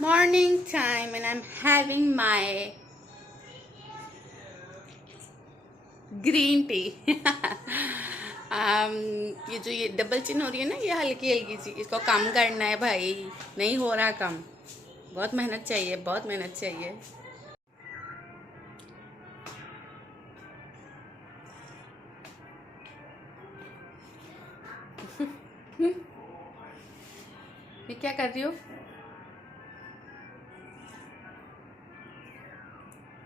morning time and I'm having my green tea. ये double chin हो रही है ना, ये हल्की हल्की सी, इसको कम करना है भाई। नहीं हो रहा कम, बहुत मेहनत चाहिए, बहुत मेहनत चाहिए। ये क्या कर रही हो?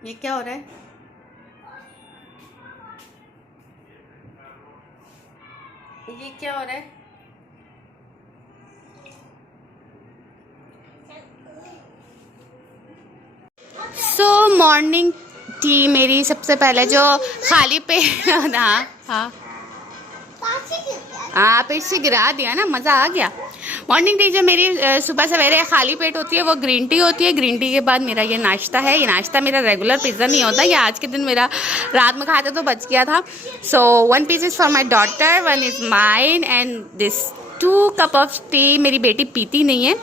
ये क्या हो रहा है? ये क्या हो रहा है? मॉर्निंग टी मेरी सबसे पहले जो खाली पे हाँ हाँ हाँ, पेट से गिरा दिया ना, मज़ा आ गया। मॉर्निंग टी जो मेरी सुबह सवेरे खाली पेट होती है वो ग्रीन टी होती है। ग्रीन टी के बाद मेरा ये नाश्ता है। ये नाश्ता मेरा रेगुलर पिज़्ज़ा नहीं होता, ये आज के दिन मेरा रात में खाते तो बच गया था। सो 1 piece is for my daughter, 1 is mine and this 2 cup of T मेरी बेटी पीती नहीं है,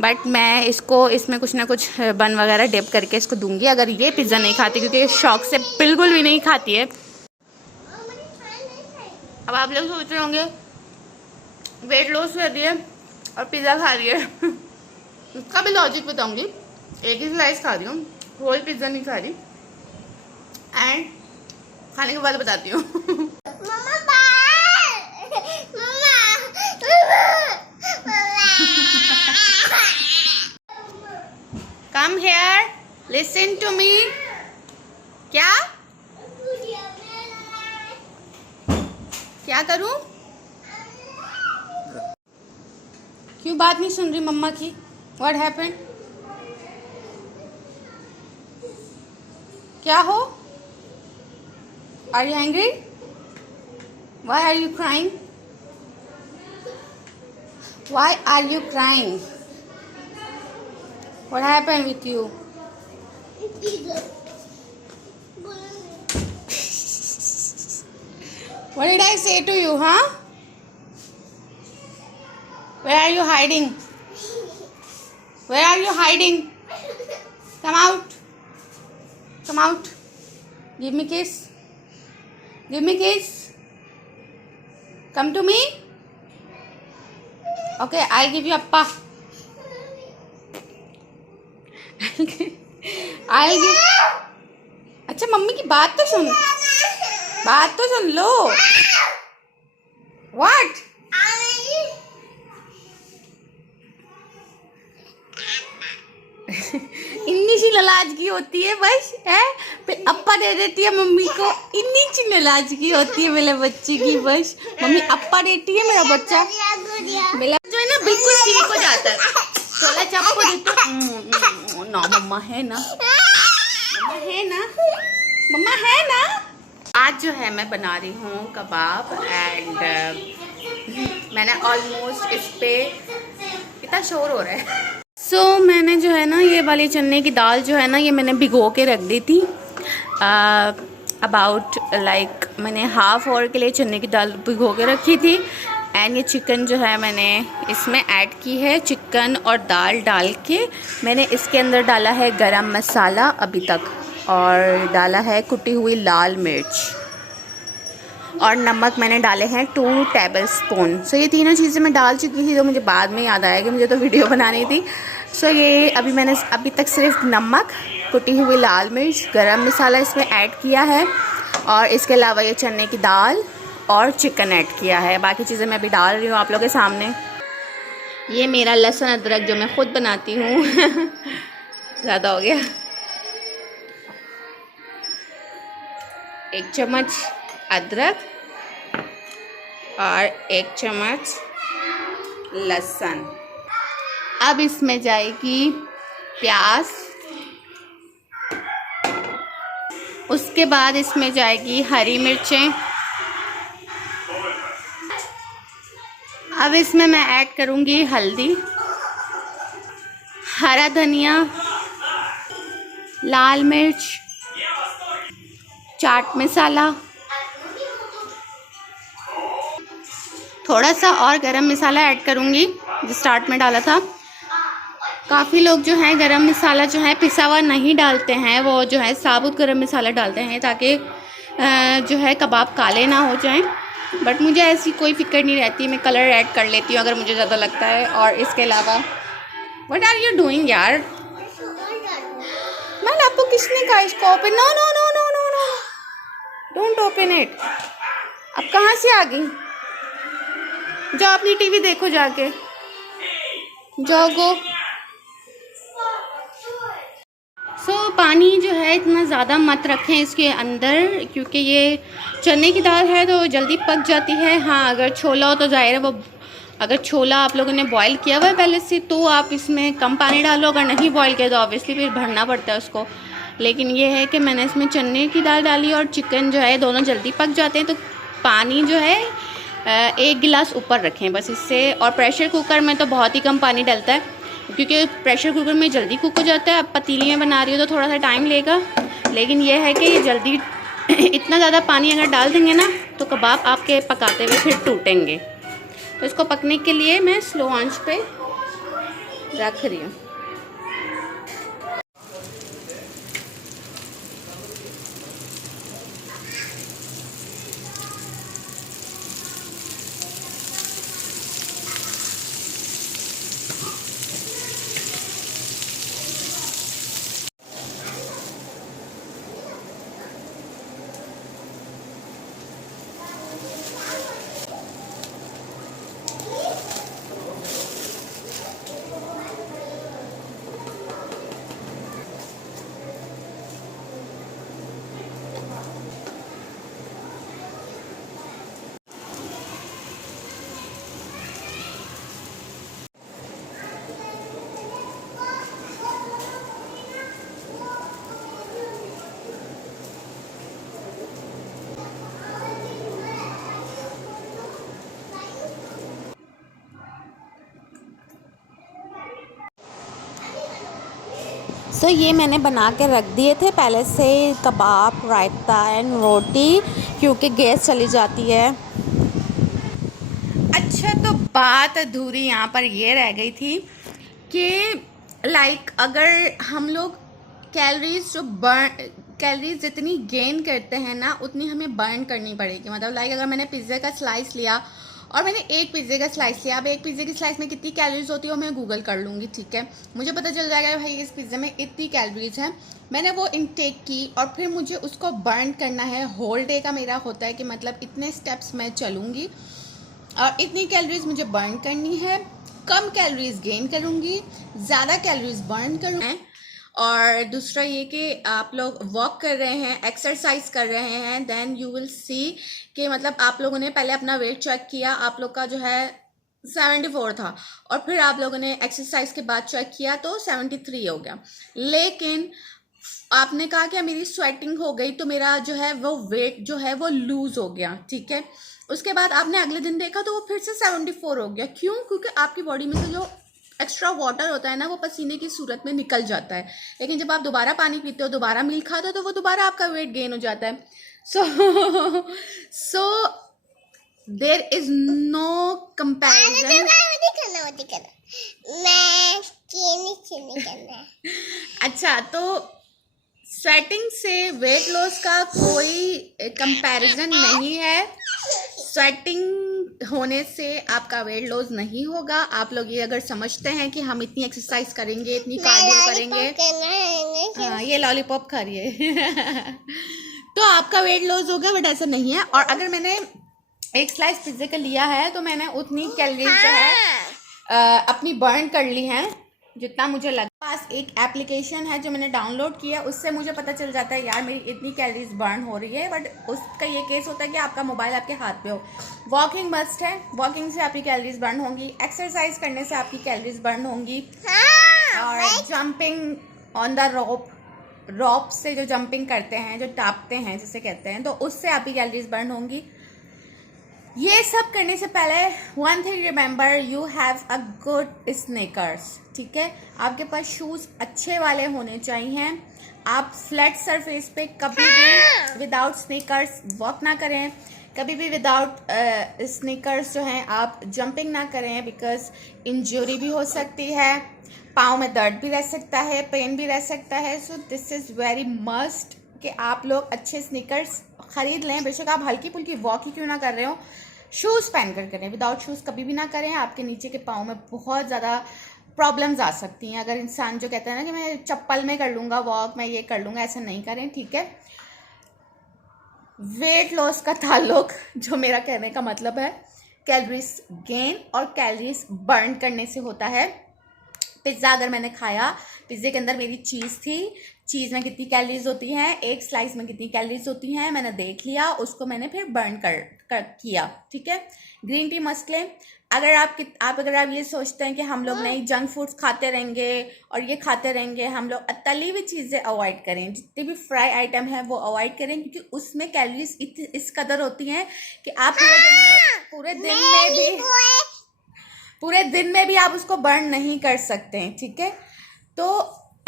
बट मैं इसको इसमें कुछ ना कुछ बन वगैरह डिप करके इसको दूंगी अगर ये पिज़्ज़ा नहीं खाती, क्योंकि शौक से बिल्कुल भी नहीं खाती है। अब आप लोग सोच रहे होंगे वेट लॉस कर रही है और पिज़्ज़ा खा रही है। इसका भी लॉजिक बताऊंगी। एक ही स्लाइस खा रही हूँ, होल पिज़्ज़ा नहीं खा रही, एंड खाने के बाद बताती हूँ। Come here, listen to me. क्या क्या करूं? क्यों बात नहीं सुन रही मम्मा की? What happened? क्या हो? Are you angry? Why are you crying? Why are you crying? What happened with you? What did I say to you, huh? Where are you hiding? Where are you hiding? Come out. Come out. Give me kiss. Give me kiss. Come to me. Okay, I'll give you appa. I'll give. अच्छा mummy की बात तो सुन, बात तो सुन लो। What? इन्नी सी नाराजगी होती है बस, है फिर अप्पा दे देती है मम्मी को। इन्नी सी नाराजगी होती है मेरे बच्चे की बस। मम्मी अप्पा देती है, मेरा बच्चा मेरा जो है ना बिल्कुल ठीक हो जाता है। थोड़ा चप्पू देते ना, मम्मा है ना, मम्मा है ना, मम्मा है ना। आज जो है मैं बना रही हूँ कबाब, एंड मैंने ऑलमोस्ट इस पे कितना शोर हो रहा है। मैंने जो है ना ये वाली चने की दाल जो है ना, ये मैंने भिगो के रख दी थी। अबाउट लाइक मैंने हाफ आवर के लिए चने की दाल भिगो के रखी थी। एंड ये चिकन जो है मैंने इसमें ऐड की है। चिकन और दाल डाल के मैंने इसके अंदर डाला है गरम मसाला अभी तक, और डाला है कुटी हुई लाल मिर्च, और नमक मैंने डाले हैं 2 टेबलस्पून। ये तीनों चीज़ें मैं डाल चुकी थी, तो मुझे बाद में याद आया कि मुझे तो वीडियो बनानी थी। ये अभी मैंने अभी तक सिर्फ नमक, कुटी हुई लाल मिर्च, गरम मसाला इसमें ऐड किया है, और इसके अलावा ये चने की दाल और चिकन ऐड किया है। बाकी चीज़ें मैं अभी डाल रही हूँ आप लोगों के सामने। ये मेरा लहसुन अदरक जो मैं ख़ुद बनाती हूँ। ज़्यादा हो गया। 1 चम्मच अदरक और 1 चम्मच लहसुन। अब इसमें जाएगी प्याज, उसके बाद इसमें जाएगी हरी मिर्चें। अब इसमें मैं ऐड करूँगी हल्दी, हरा धनिया, लाल मिर्च, चाट मसाला, थोड़ा सा और गरम मसाला ऐड करूँगी जो स्टार्ट में डाला था। काफ़ी लोग जो है गरम मसाला जो है पिसा हुआ नहीं डालते हैं, वो जो है साबुत गरम मसाला डालते हैं ताकि जो है कबाब काले ना हो जाएं। बट मुझे ऐसी कोई फिक्र नहीं रहती, मैं कलर ऐड कर लेती हूँ अगर मुझे ज़्यादा लगता है। और इसके अलावा व्हाट आर यू डूइंग यार? मैंने आपको किसने कहा इसको open? No no no no no no, don't open it. अब कहाँ से आ गई? जाओ अपनी टीवी देखो जाके, जाओ गो। पानी जो है इतना ज़्यादा मत रखें इसके अंदर, क्योंकि ये चने की दाल है तो जल्दी पक जाती है। हाँ, अगर छोला हो तो ज़ाहिर है वो, अगर छोला आप लोगों ने बॉईल किया हुआ है पहले से तो आप इसमें कम पानी डालो, अगर नहीं बॉईल किया तो ऑब्वियसली फिर भरना पड़ता है उसको। लेकिन ये है कि मैंने इसमें चने की दाल डाली और चिकन जो है दोनों जल्दी पक जाते हैं। तो पानी जो है 1 गिलास ऊपर रखें बस इससे। और प्रेशर कुकर में तो बहुत ही कम पानी डलता है, क्योंकि प्रेशर कुकर में जल्दी कुक हो जाता है। अब पतीली में बना रही हो तो थोड़ा सा टाइम लेगा, लेकिन यह है कि ये जल्दी इतना ज़्यादा पानी अगर डाल देंगे ना तो कबाब आपके पकाते हुए फिर टूटेंगे। तो इसको पकने के लिए मैं स्लो आंच पे रख रही हूँ। ये मैंने बना के रख दिए थे पहले से कबाब, रायता एंड रोटी, क्योंकि गैस चली जाती है। अच्छा, तो बात अधूरी यहाँ पर ये रह गई थी कि अगर हम लोग कैलोरीज जितनी गेन करते हैं ना उतनी हमें बर्न करनी पड़ेगी। मतलब अगर मैंने पिज़्ज़े का स्लाइस लिया और मैंने एक पिज़्ज़े का स्लाइस लिया, अब एक पिज़्ज़े की स्लाइस में कितनी कैलोरीज होती है वो मैं गूगल कर लूँगी, ठीक है, मुझे पता चल जाएगा भाई इस पिज़्ज़े में इतनी कैलोरीज हैं। मैंने वो इनटेक की और फिर मुझे उसको बर्न करना है। होल डे का मेरा होता है कि मतलब इतने स्टेप्स मैं चलूँगी और इतनी कैलोरीज मुझे बर्न करनी है। कम कैलोरीज गेन करूँगी, ज़्यादा कैलोरीज बर्न करूँगी। और दूसरा ये कि आप लोग वॉक कर रहे हैं, एक्सरसाइज कर रहे हैं, देन यू विल सी कि मतलब आप लोगों ने पहले अपना वेट चेक किया, आप लोग का जो है 74 था, और फिर आप लोगों ने एक्सरसाइज के बाद चेक किया तो 73 हो गया। लेकिन आपने कहा कि मेरी स्वेटिंग हो गई तो मेरा जो है वो वेट जो है वो लूज हो गया, ठीक है। उसके बाद आपने अगले दिन देखा तो वो फिर से 74 हो गया। क्यों? क्योंकि आपकी बॉडी में से जो एक्स्ट्रा वाटर होता है ना वो पसीने की सूरत में निकल जाता है। लेकिन जब आप दोबारा पानी पीते हो, दोबारा मील खाते हो, तो वो दोबारा आपका वेट गेन हो जाता है। So there is no comparison. अच्छा, तो स्वेटिंग से वेट लॉस का कोई कंपैरिजन नहीं है। स्वेटिंग होने से आपका वेट लॉस नहीं होगा। आप लोग ये अगर समझते हैं कि हम इतनी एक्सरसाइज करेंगे, इतनी कार्डियो करेंगे, हाँ ये लॉलीपॉप खा रही है तो आपका वेट लॉस होगा, बट ऐसा नहीं है। और अगर मैंने एक स्लाइस पिज्जे का लिया है तो मैंने उतनी कैलोरीज जो है अपनी बर्न कर ली हैं जितना मुझे लगा। पास एक एप्लीकेशन है जो मैंने डाउनलोड किया, उससे मुझे पता चल जाता है यार मेरी इतनी कैलोरीज बर्न हो रही है। बट उसका ये केस होता है कि आपका मोबाइल आपके हाथ पे हो। वॉकिंग मस्ट है, वॉकिंग से आपकी कैलोरीज बर्न होंगी, एक्सरसाइज करने से आपकी कैलोरीज बर्न होंगी, और जंपिंग ऑन द रोप से जो जंपिंग करते हैं, जो टापते हैं जिसे कहते हैं, तो उससे आपकी कैलोरीज बर्न होंगी। ये सब करने से पहले one thing remember, you have a good sneakers, ठीक है। आपके पास शूज़ अच्छे वाले होने चाहिए। आप फ्लैट सरफेस पे कभी भी विदाउट स्नीकर्स वॉक ना करें, कभी भी विदाउट स्नीकर्स जो हैं आप जंपिंग ना करें, बिकॉज इंजरी भी हो सकती है। पाँव में दर्द भी रह सकता है, पेन भी रह सकता है। So this is very must कि आप लोग अच्छे स्नीकर्स ख़रीद लें। बेशक आप हल्की फुल्की वॉक ही क्यों ना कर रहे हो, शूज़ पहन कर करें, विदाउट शूज़ कभी भी ना करें। आपके नीचे के पाँव में बहुत ज़्यादा प्रॉब्लम्स आ सकती हैं। अगर इंसान जो कहता है ना कि मैं चप्पल में कर लूँगा वॉक, मैं ये कर लूँगा, ऐसा नहीं करें, ठीक है। वेट लॉस का ताल्लुक, जो मेरा कहने का मतलब है, कैलोरीज गेन और कैलोरीज बर्न करने से होता है। पिज़्ज़ा अगर मैंने खाया, पिज़्ज़े के अंदर मेरी चीज़ थी, चीज़ में कितनी कैलोरीज होती हैं, एक स्लाइस में कितनी कैलोरीज होती हैं, मैंने देख लिया, उसको मैंने फिर बर्न कर किया, ठीक है। ग्रीन टी मस्ट लें। अगर आप ये सोचते हैं कि हम लोग नहीं जंक फूड्स खाते रहेंगे और ये खाते रहेंगे, हम लोग तली हुई चीज़ें अवॉइड करें, जितने भी फ्राई आइटम है वो अवॉइड करें, क्योंकि उसमें कैलोरीज इस कदर होती हैं कि आप पूरे दिन में भी आप उसको बर्न नहीं कर सकते हैं, ठीक है। तो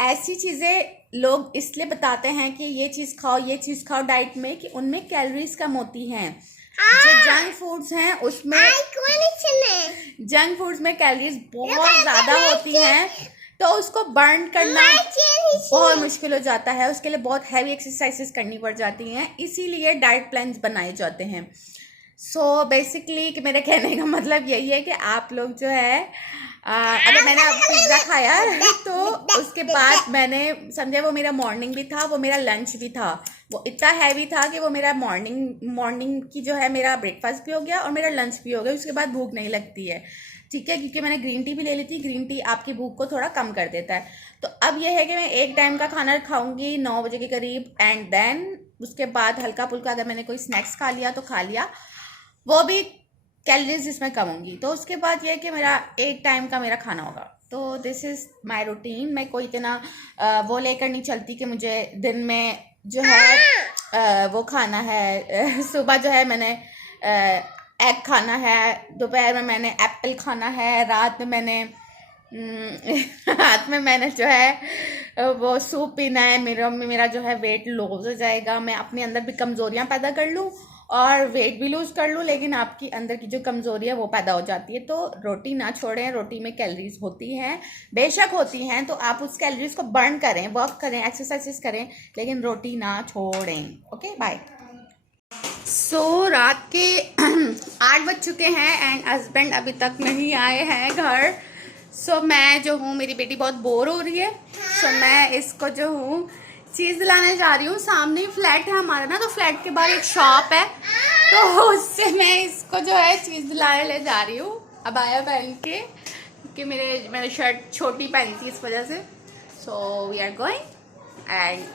ऐसी चीज़ें लोग इसलिए बताते हैं कि ये चीज़ खाओ डाइट में, कि उनमें कैलोरीज कम होती हैं। जो जंक फूड्स हैं उसमें कैलोरीज बहुत ज़्यादा होती हैं, तो उसको बर्न करना बहुत मुश्किल हो जाता है। उसके लिए बहुत हैवी एक्सरसाइजेस करनी पड़ जाती हैं, इसीलिए डाइट प्लान्स बनाए जाते हैं। सो बेसिकली कि मेरे कहने का मतलब यही है कि आप लोग जो है अगर मैंने अब पिज़्ज़ा खाया तो उसके बाद मैंने समझा वो मेरा मॉर्निंग भी था, वो मेरा लंच भी था। वो इतना हैवी था कि वो मेरा मॉर्निंग की जो है मेरा ब्रेकफास्ट भी हो गया और मेरा लंच भी हो गया। उसके बाद भूख नहीं लगती है, ठीक है, क्योंकि मैंने ग्रीन टी भी ले ली थी। ग्रीन टी आपकी भूख को थोड़ा कम कर देता है। तो अब यह है कि मैं एक टाइम का खाना खाऊंगी 9 बजे के करीब, एंड देन उसके बाद हल्का फुल्का अगर मैंने कोई स्नैक्स खा लिया तो खा लिया, वो भी कैलोरीज इसमें कम होंगी। तो उसके बाद यह कि मेरा एक टाइम का मेरा खाना होगा। तो दिस इज़ माय रूटीन। मैं कोई इतना वो लेकर नहीं चलती कि मुझे दिन में जो है वो खाना है। सुबह जो है मैंने एग खाना है, दोपहर में मैंने एप्पल खाना है, रात में मैंने जो है वो सूप पीना है। मेरा जो है वेट लूज हो जाएगा। मैं अपने अंदर भी कमज़ोरियाँ पैदा कर लूँ और वेट भी लूज़ कर लूँ, लेकिन आपकी अंदर की जो कमज़ोरी है वो पैदा हो जाती है। तो रोटी ना छोड़ें। रोटी में कैलोरीज होती हैं, बेशक होती हैं, तो आप उस कैलोरीज को बर्न करें, वर्क करें, एक्सरसाइजेस करें, लेकिन रोटी ना छोड़ें। Okay, bye. सो रात के 8 बज चुके हैं एंड हस्बैंड अभी तक नहीं आए हैं घर। सो मैं जो हूँ, मेरी बेटी बहुत बोर हो रही है, सो मैं इसको जो हूँ चीज़ दिलाने जा रही हूँ। सामने ही फ्लैट है हमारा ना, तो फ्लैट के बाहर एक शॉप है, तो उससे मैं इसको जो है चीज़ दिलाने ले जा रही हूँ अबाया पहन के, क्योंकि मैंने शर्ट छोटी पहनी थी इस वजह से। So we are going and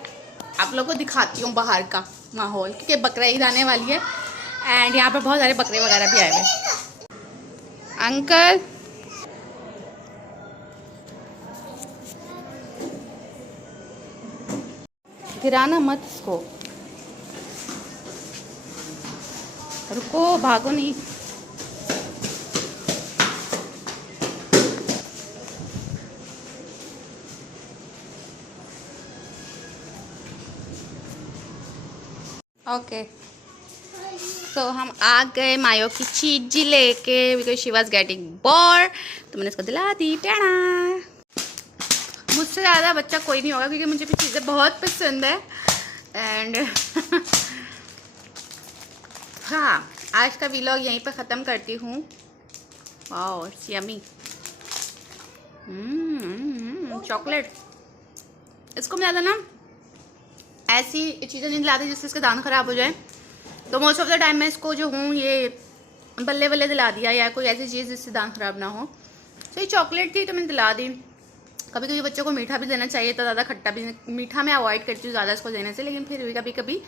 आप लोगों को दिखाती हूँ बाहर का माहौल, क्योंकि बकरा ईद आने वाली है एंड यहाँ पर बहुत सारे बकरे वगैरह भी आए हुए। अंकल गिराना मत इसको, रुको, भागो नहीं। ओके, तो हम आ गए मायो की चीज लेके, because she was getting bore, तो मैंने इसको दिला दी। टेढ़ा, मुझसे ज़्यादा बच्चा कोई नहीं होगा, क्योंकि मुझे भी चीज़ें बहुत पसंद है। एंड हाँ, आज का व्लॉग यहीं पर ख़त्म करती हूँ। Wow, it's yummy. चॉकलेट, इसको मैं ज़्यादा ना ऐसी चीज़ें नहीं दिलाती जिससे इसके दांत ख़राब हो जाए। तो मोस्ट ऑफ द टाइम मैं इसको जो हूँ ये बल्ले बल्ले दिला दिया, या कोई ऐसी चीज़ जिससे दांत ख़राब ना हो। तो ये चॉकलेट थी तो मैंने दिला दी। कभी कभी बच्चों को मीठा भी देना चाहिए, तो ज़्यादा खट्टा भी, मीठा मैं अवॉइड करती हूँ ज़्यादा इसको देने से, लेकिन फिर भी कभी कभी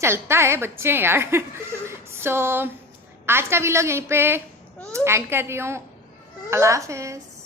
चलता है, बच्चे हैं यार। सो आज का व्लॉग यहीं पे एंड कर रही हूँ। अल्लाह हाफ़िज़।